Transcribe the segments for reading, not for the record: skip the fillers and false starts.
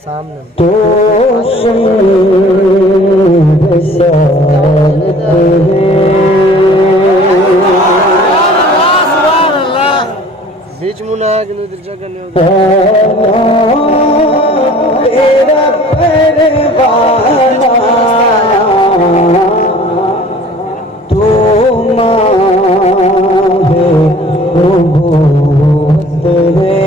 सामने तो बीच मुना कि नदर जगह नहीं होता तेरा परवाना तो मांगे नबूवत रे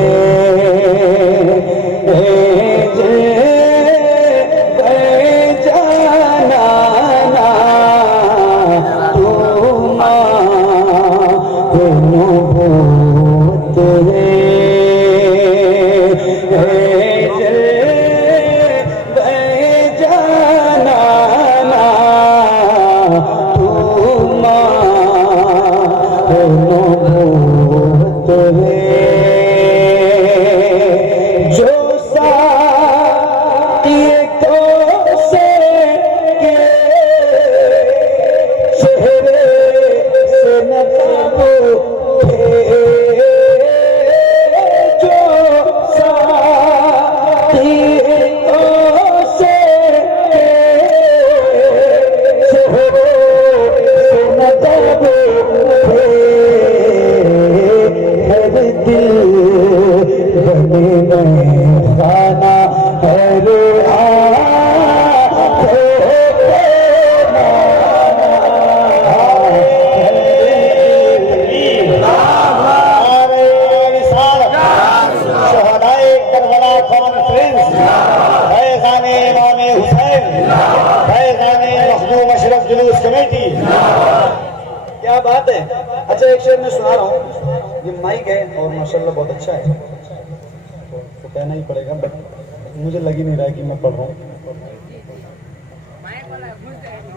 क्या बात है। अच्छा एक शेर में सुना रहा हूँ, ये माइक है और माशाल्लाह बहुत अच्छा है, तो कहना ही पड़ेगा, बट मुझे लग ही नहीं रहा है कि मैं पढ़ रहा हूँ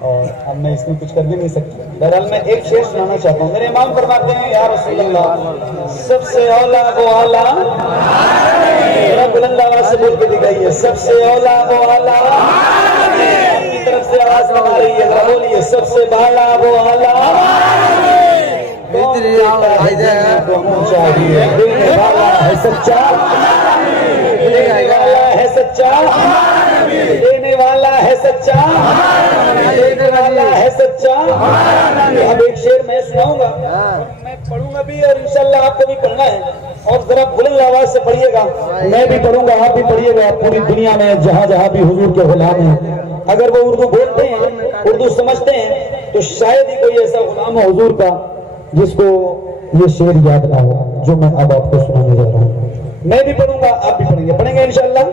और अब मैं इसमें कुछ कर भी नहीं सकता। बहरहाल मैं एक शेर सुनाना चाहता हूँ। मेरे इमाम फरमाते हैं या रसूल अल्लाह सबसे औला वो आला, थोड़ा बुलंद आवाज से बोल के दिखाइए, सबसे औला वो आला, आपकी तरफ से आवाज लगा रही है, बोलिए सबसे बाला वो आला, देने वाला है सच्चा, देने वाला है सच्चा, देने वाला है सच्चा, देने वाला है सच्चा। अब एक शेर मैं सुनाऊंगा, मैं पढ़ूंगा भी और इंशाल्लाह आपको भी पढ़ना है, और जरा बुलंद आवाज से पढ़िएगा, मैं भी पढ़ूंगा आप भी पढ़िएगा। पूरी दुनिया में जहां जहां भी हुजूर के गुलाम हैं, अगर वो उर्दू बोलते हैं, उर्दू समझते हैं, तो शायद ही कोई ऐसा गुलाम हो हुजूर का जिसको ये शेर याद ना हो जो मैं अब आपको सुनाने जा रहा हूँ। मैं भी पढ़ूंगा आप भी पढ़ेंगे, पढ़ेंगे इंशाल्लाह,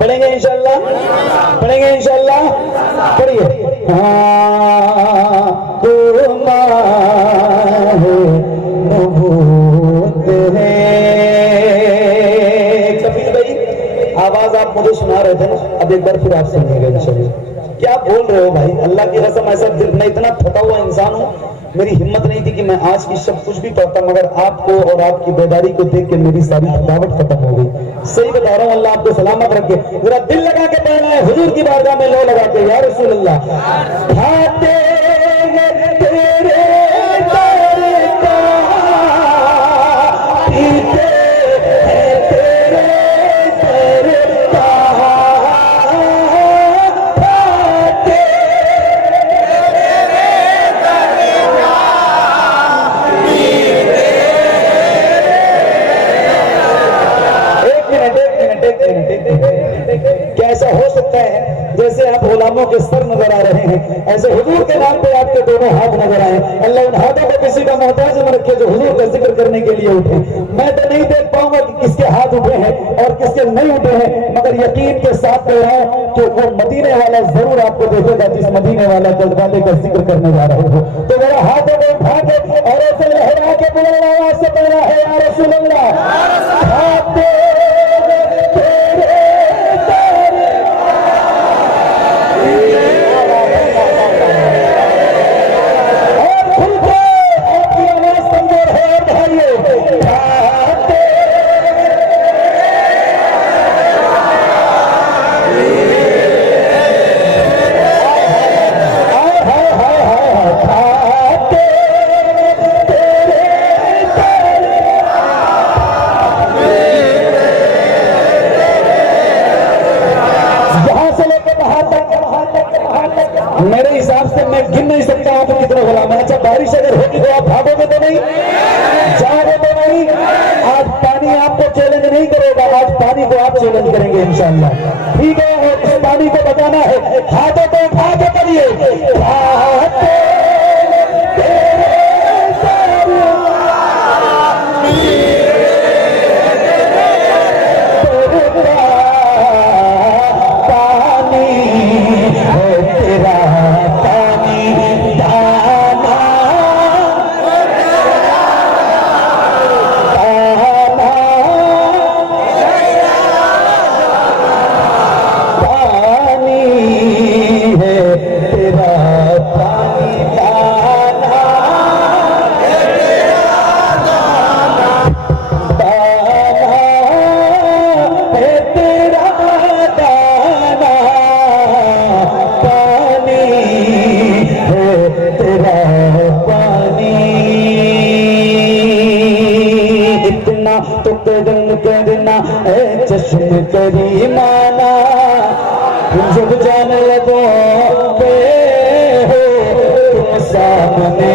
पढ़ेंगे इंशाल्लाह, पढ़ेंगे इंशाल्लाह, पढ़िए। कबीर भाई आवाज आप मुझे सुना रहे थे ना, अब एक बार फिर आप सुनिएगा इंशाल्लाह। क्या बोल रहे हो भाई, अल्लाह की कसम ऐसा मैं इतना थका हुआ इंसान हूँ, मेरी हिम्मत नहीं थी कि मैं आज की सब कुछ भी पढ़ता, मगर आपको और आपकी बेदारी को देख के मेरी सारी थकावट खत्म हो गई। सही बता रहा हूँ, अल्लाह आपको सलामत रखे। जरा दिल लगा के पढ़ना है, हुजूर की बारगाह में लो लगा के, या रसूल अल्लाह खाते तेरे कैसा हो सकता है जैसे आप गुलामों के सर नजर आ रहे हैं, ऐसे हुजूर के नाम पे आपके दोनों हाथ नजर आए। अल्लाह उन हाथों को किसी का मोहताज न रखे जो हुजूर का जिक्र करने के लिए उठे। मैं तो नहीं देख पाऊंगा कि किसके हाथ उठे हैं और किसके नहीं उठे हैं, मगर यकीन के साथ कह रहा हूं कि वो मदीने वाला जरूर आपको देखेगा जिस मदीने वाले का जिक्र करने जा रहे हो। तो मेरा हाथों को उठा के और ऐसे लहरा के बुलंद आवाज से कह रहा है, या रसूल अल्लाह नहीं, जाओगे तो नहीं। आज पानी आपको चैलेंज नहीं करेगा, आज पानी को आप चैलेंज करेंगे इंशाल्लाह, ठीक है। और इस पानी को बताना है, हाथों को उठा के करिए, तो कदम करना है चश्म करी माना, जब जान लगो पे हो तुम सामने